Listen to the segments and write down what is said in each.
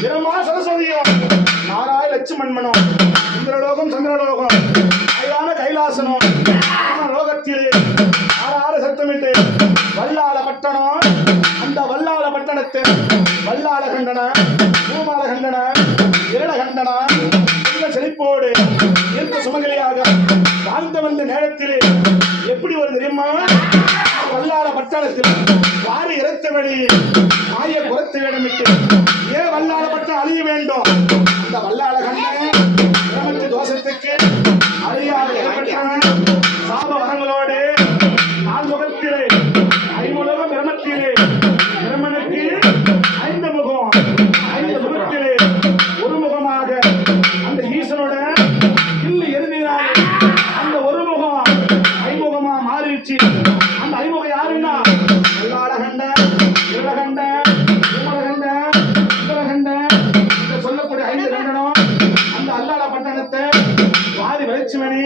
பிரம்மா சரஸ்வதியும் நாராய லட்சுமண்மனும் இந்திரலோகம் சந்திரலோகம் அழகான கைலாசனம் லோகத்திலே ஆறாறு சத்தமிட்டு வல்லாள பட்டணம். அந்த வல்லாள பட்டணத்தை வல்லாள கண்டன பூமால கண்டன இரட கண்டன செழிப்போடு இருக்க சுமங்கலியாக வாழ்ந்து வந்த நேரத்திலே எப்படி ஒரு தெரியுமா? வல்லாள பட்டணத்தில் வாரி இறைத்தபடி மாய குறைத்து வேடமிட்டு ஏன் வல்லாள பட்டம் அழிய வேண்டும்? அந்த வல்லாள கண்ணன் பிரமத்து தோஷத்துக்கு அழியாத ஏற்பட்டவன் சாப வரங்களோடு நான்முகத்திலே ஐமுகம் பிரமத்திலே பிரமனுக்கு 5 முகம் 5 முகத்திலே ஒரு முகமாக அந்த ஈசனோட இல்லை எருதினாலே அந்த ஒரு முகம் ஐமுகமா மாறிடுச்சு. அந்த ஐமுகம் யாருன்னா வல்லாள கண்டன் இரகண்டன் உமரகண்டன் இந்திரகண்டன் இந்த சொல்லக்கூடிய 5 கண்டனம். அந்த அல்லாள பட்டணத்தை வாரி வலிச்சுமணி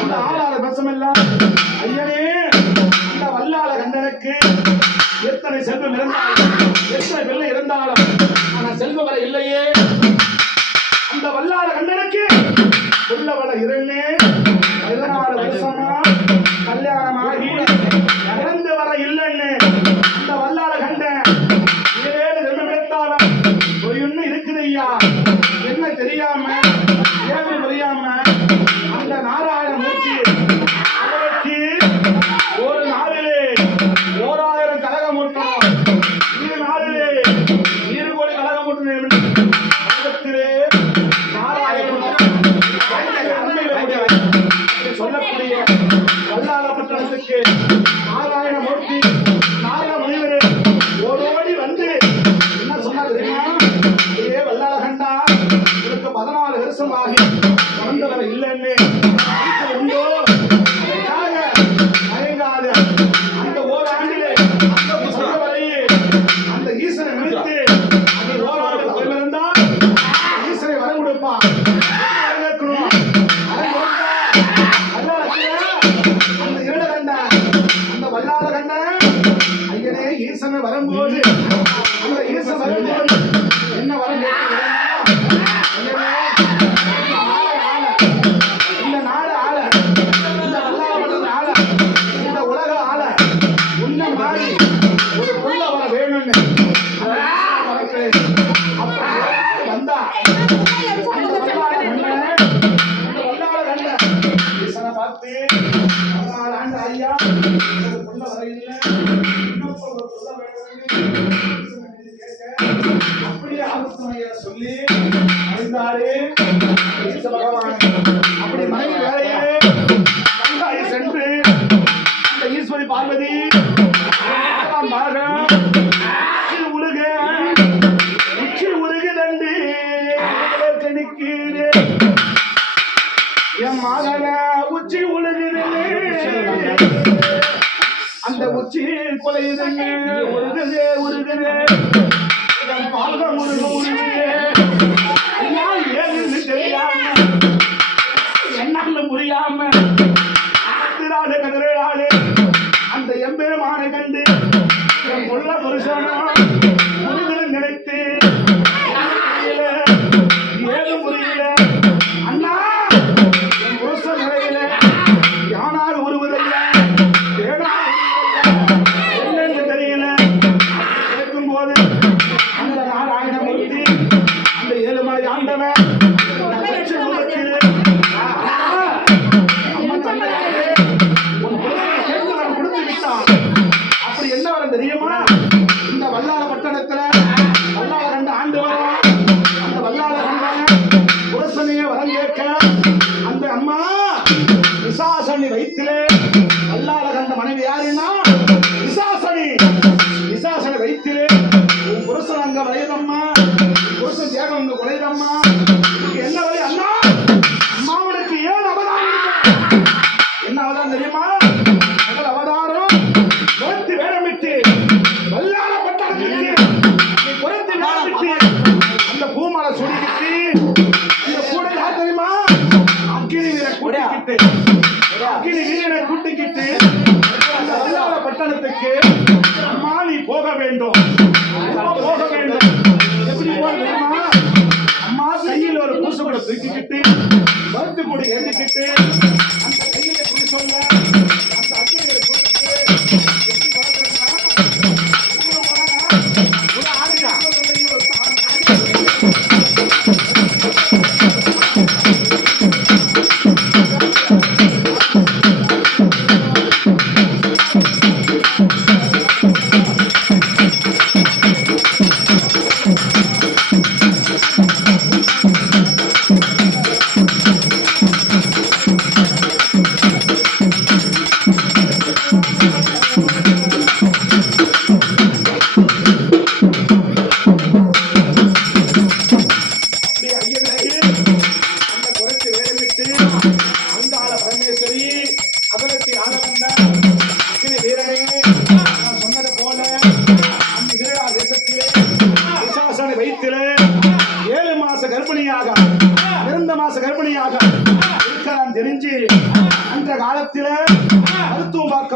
அந்த ஆளாள பசம் எல்லாம் ஐயனே அந்த வல்லாள கண்டனுக்கு எத்தனை செல்வம் இருந்தாலும் எத்தனை பிள்ளை இருந்தாலும் ஆனால் செல்வம் வர இல்லையே. அந்த வல்லாள கண்டனுக்கு உள்ளவள இரண்டு 14 வருஷமா கல்யாணமாகி இறந்து வர இல்லைன்னு அந்த வல்லாள கண்டன் ஏழு செல்வம் எடுத்தாலும் ஒரு ஒண்ணு இருக்குது ஐயா. என்ன தெரியாம ஏழு தெரியாம அந்த நாராயணமூர்த்தி அவருக்கு ஒரு நாளிலே 1000 கலகம் ஊற்றணும், 2 நாளிலே 2 கோடி கலகம் ஊற்றணும். சொல்லக்கூடிய வல்லாள பட்டணத்துக்கு நாராயணமூர்த்தி நாராயண முனிவர் ஓடோடி வந்து என்ன சொன்னா தெரியுமா? ஏ வல்லாள கண்டா, உனக்கு 14 வருஷம் ஆகி வந்தவர் இல்லைன்னு உண்டோ? அதற்காக மயங்காது. அந்த ஓராண்டிலே சொல்றவரையே அந்த ஈசனை நினைத்து அந்த ஓராண்டு கோயிலிருந்தா ஈசனை வர கொடுப்பான். ஈசனை வரும்போது அந்த ஈசன் வரும்போது என்ன வரம் இந்த நாடு ஆள, இந்த வல்லாள ஆள, இந்த உலக ஆள உன்ன மாறி ஒரு புள்ள வர வேணும்னு வந்தா அந்த வல்லாள கண்ட ஈசனை பார்த்து 16 ஆண்டு ஐயா புள்ள வர இல்லை அப்படியே ஆலோசனையை சொல்லி அறிந்தாரே பகவான். அப்படி மனைவி வேலையே கங்காய் சென்று அந்த ஈஸ்வரி பார்வதி உச்சி உருகு தண்டு கணிக்கிறே என் மகன உச்சி உழுகுது அந்த உச்சி கொலையுதுங்க உருகுதே உருகுதே பால்கம் உருகுதே ஐயா ஏன்னு தெரியாம என்னால புரியாம கதிராடு கதிராடு அந்த எம்பெருமானை கண்டு என் கொள்ள புருஷனா முருகன் நினைத்து ஏது புரியல அண்ணா என் புருஷன் நிலையில யானார் உருவதில்லை தெரியல கேட்கும் போது அந்த நாராயணமூர்த்தி அந்த 7 மலை ஆண்டவன் கொடுத்து விட்டான். அப்படி என்ன வரும் தெரியுமா? இந்த வல்லாள பட்டணத்துல வல்லாள கண்ட ஆண்டு வரும். அந்த வல்லாள கண்ட புருஷனையே வரம் கேட்க அந்த அம்மா விசாசனி வயிற்றிலே வல்லாள கண்ட மனைவி யாருன்னா விசாசனி. விசாசனை வயிற்றிலே உன் புருஷன் அங்க வயதம்மா, புருஷன் தியாகம் அங்க குறைதம்மா, என்ன வழி அண்ணா? அம்மாவனுக்கு ஏன் அவதாரம்? என்ன அவதாரம் தெரியுமா? முதல் அவதாரம் குறைத்து வேடமிட்டு வல்லாள பட்டணத்திற்கு நீ குறைத்து வேடமிட்டு அந்த பூமலை சுடிக்கிட்டு இந்த கூட யார் தெரியுமா? அக்கினி வீரன் கூட்டிக்கிட்டு அக்கினி வீரனை கூட்டிக்கிட்டு அந்த வல்லாள பட்டணத்துக்கு அம்மா நீ போக வேண்டும், போக வேண்டும். எப்படி போக தெரியுமா? திருமுடி ஏந்திக்கிட்டு அந்த கையில குறி சொல்ல அந்த அக்கினியை கொடுத்துட்டு எப்படி பறக்கிறதுனா ஒரு ஆடுங்க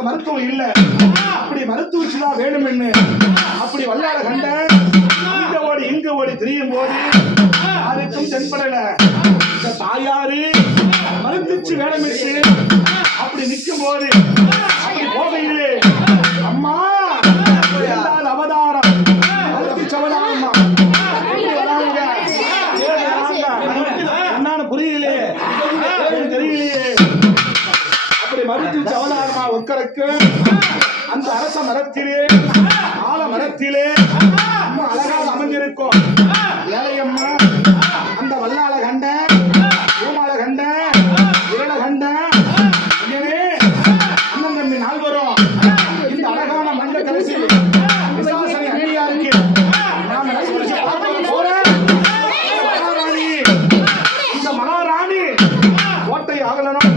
மருத்துவம் இல்ல அப்படி மருத்துவச்சுதான் வேணும்னு அப்படி வல்லாள கண்ட இங்க ஓடி திரியும் போது யாருக்கும் தென்படல இந்த தாயாரு மருத்துவச்சு வேணும்னு அப்படி நிற்கும் போது அப்படி போகையிலே அம்மா அவதாரம் மருத்துவச்சு அவதாரம்மா என்னன்னு புரியலையே தெரியலையே அப்படி மருத்துவச்சு அவதாரமா ஒக்கருக்கு அந்த அரச மரத்திலே ஆல மரத்திலே அழகாக அமைஞ்சிருக்கும் ஏழையம்மா அந்த வல்லாள கண்ட பூமால கண்ட இரள கண்ட அண்ணன் தம்பி நால்வரும் இந்த அழகான மண்ட கடைசி விசாசனை அண்ணியாருக்கு நாம் இந்த மகாராணி கோட்டை ஆகலனும்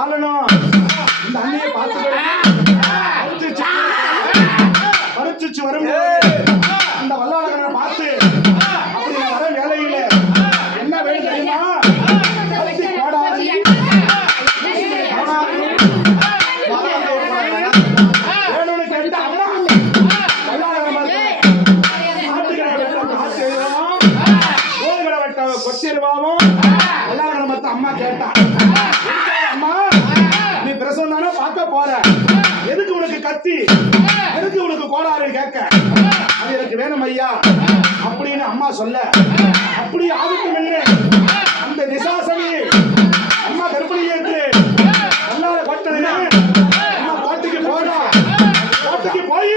ஆளணும் இந்த அண்ணியை பார்த்து வரும்போது அந்த வல்லாளர்களை பார்த்து அப்படி வர வேலையில என்ன வேலை தெரியுமா வேணும்னு கேட்டு அம்மா கொத்திருவாவும் வல்லாளர்களை பார்த்து அம்மா கேட்டா அம்மா நீ பிரசவம் தானே பார்க்க போற எதுக்கு உனக்கு கத்தி எதுக்கு உனக்கு கோளாறு கேட்க அது எனக்கு வேணும் ஐயா அப்படின்னு அம்மா சொல்ல அப்படி ஆதிக்கும் என்ன அந்த நிசாசனி அம்மா கர்ப்பிணி ஏற்று அல்லாத பட்டது அம்மா கோட்டைக்கு போனோம் கோட்டைக்கு போய்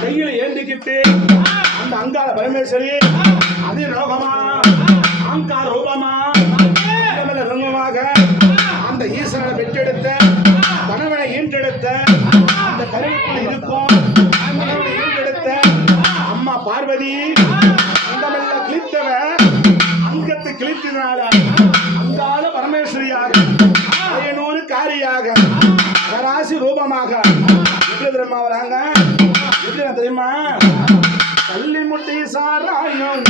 கையில ஏந்திக்கிட்டு அந்த அங்காள பரமேஸ்வரி அதே ரோகமா அங்கார ரூபமா ரங்கமாக அந்த ஈஸ்வரனை பெற்றெடுத்த கணவனை ஈன்றெடுத்த அந்த கருவுக்குள் இருக்கும் கணவனை ஈன்றெடுத்த அம்மா பார்வதி அங்கமெல்ல கிழித்தவ அங்கத்தை கிழித்ததுனால அங்காள பரமேஸ்வரியாக 500 காரியாக ராசி ரூபமாக தெரியுமா வராங்க தெரியுமா கள்ளி முட்டி சாராயம்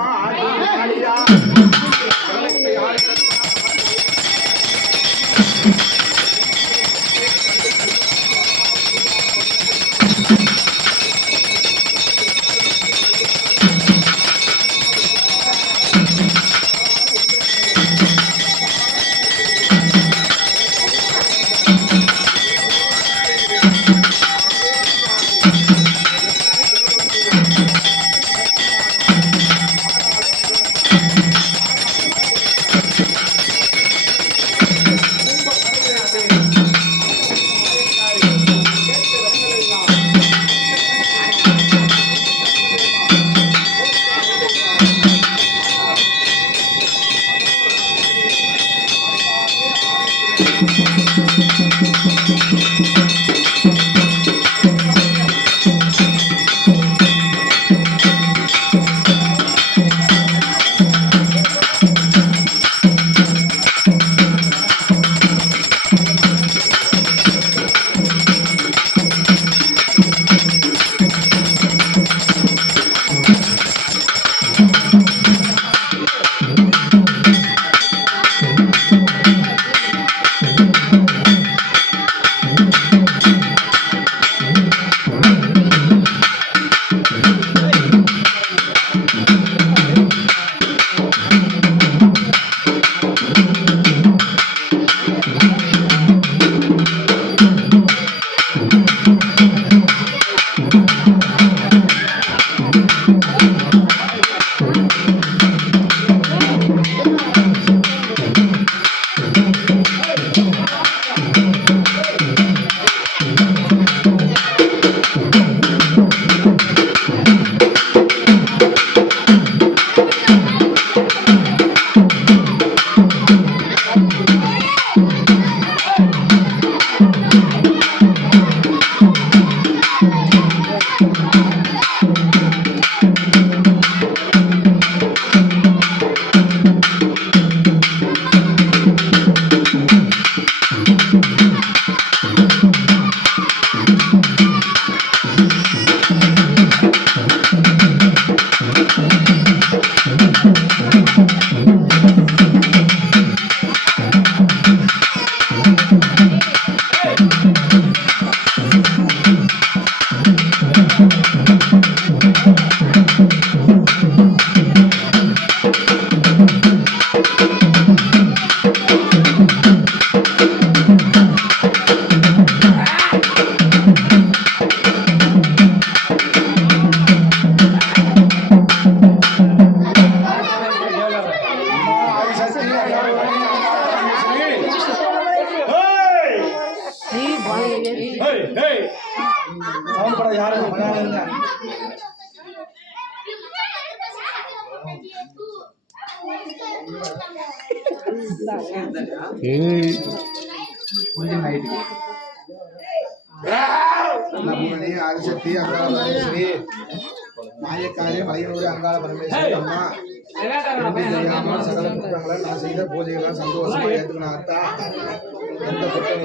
ஆடியா ஆதிசக்தி அங்காள பரமேஸ்வரி மாயக்காரி மலையனூர் அங்காள பரமேஸ்வரி அம்மா தெரியாம சகல குற்றங்களை நான் செய்த பூஜைகளை சந்தோஷமா ஏத்துக்கணும் அத்தா எந்த குற்றம்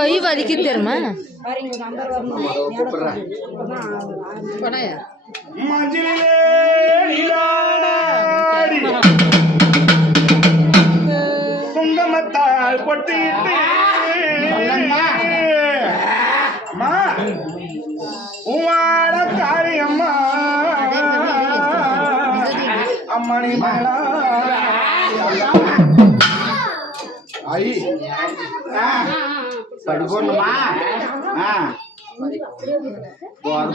கை வலிக்கு தெரியுமா குங்கமத்தால் பொட்டிட்டு உவாட காரியம்மா அம்மணி மகளா ஐ படிப்போம்மா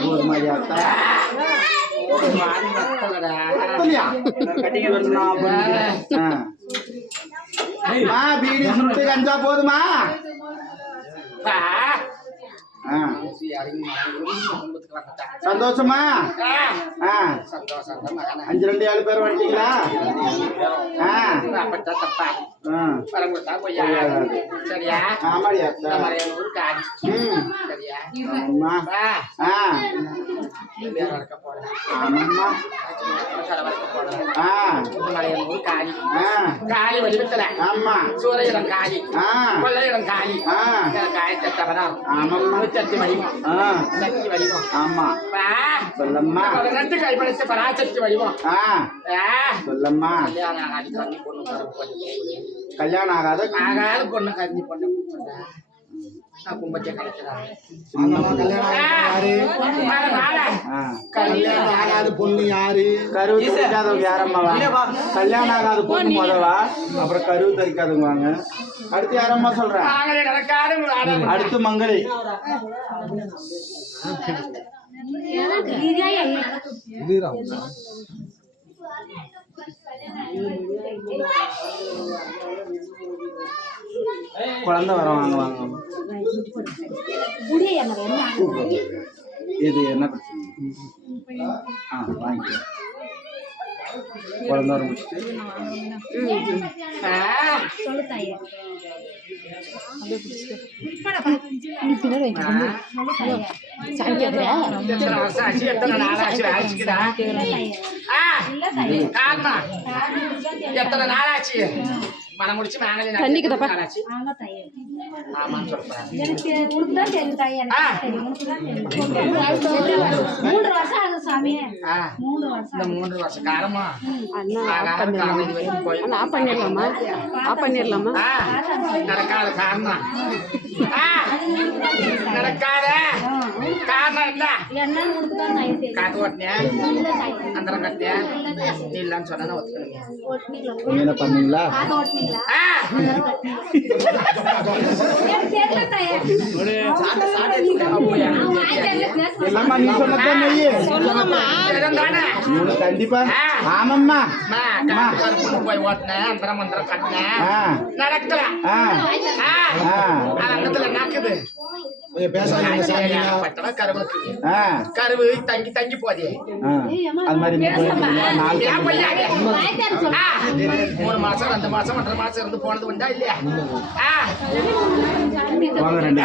போது மாதிரி அத்தா பீடி சுட்டு கஞ்சா போதுமா ஆ. சந்தோஷமா ஆ. 5-2-7 பேர் வந்துட்டீங்களா? ஆ. ஆ. சரியா? ஆமாடி அத்தா. ம். ஆமா. ஆ. ஆமாம்மா. ஆ. ஆ. காலி வடிவத்துல ஆமா. சூறையிடம் காலி ஆ. கொள்ளையிடம் காலி ஆ. காயத்தவனா ஆமாம்மா. சக்தி வடிவம் ஆ. சக்தி வடிவம் ஆமா. சொல்லம்மா. 2 கைப்படைத்த பராசக்தி வடிவம் ஆ. சொல்லம்மா. கல்யாணம் ஆகாது கண்ணி பொண்ணு கல்யாணம் ஆகாத ஆகாத பொண்ணு கண்ணி பொண்ணு நான் கும்பத்தை கிடைக்கிறான் கல்யாணம் ஆகாத பொண்ணு யாரு? கருவு தரிக்காதவங்க யாரம்மா? கல்யாணம் ஆகாத பொண்ணு முதவா, அப்புறம் கருவு தரிக்காதவங்க வாங்க. அடுத்து யாரம்மா சொல்றேன்? அடுத்து மங்களி. குழந்தை வர வாங்க வாங்க. இது என்ன பிரச்சனை? ஆ வாங்கிக்க. குழந்தை வர முடிச்சுட்டு எத்தனை நாளாச்சு மனம் முடிச்சு தண்ணிக்குதப்பா. ஆமான்னு சொல்றேன். 3 வருஷம் ஆகுது சாமி. 3 வருஷம். இந்த 3 வருஷ காலமா பண்ணிடலாமா? நடக்காத காரணம் நடக்காத காரணம் என்ன? என்னன்னு கொடுத்துதான் நான் தெரியும். காத்து ஓட்டினேன் அந்தரம் கட்டினேன் நீ இல்லைன்னு சொன்னா ஒத்துக்கணுங்க. நீங்க என்ன பண்ணீங்களா? காது ஓட்டுனீங்களா? எனக்கு தெரியல தாயே. எல்லாம்மா நீ சொன்னதான் நெய்யு. இவனு கண்டிப்பா ஆமாம்மா. போய் ஓட்டினேன் அந்தரம் மந்திரம் கட்டினேன் ஆ. நடக்கல ஆ. ஆ. இடத்துல நாக்குது ஆ. கருவு தங்கி தங்கி போதே ஆ. அது மாதிரி இந்த நாலு ஏன் பையன் 3 மாசம் 2 மாசம் 1.5 மாசம் இருந்து போனது உண்டா இல்லையா? வாங்க 2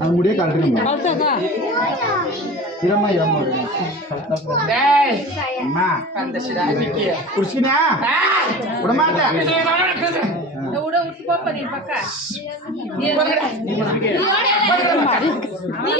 அது முடிய கரெக்டுங்க. இரம்மா இரம்மா அம்மா அந்த சிராஜிக்கு குடிச்சினா விடமாட்டேன். நீ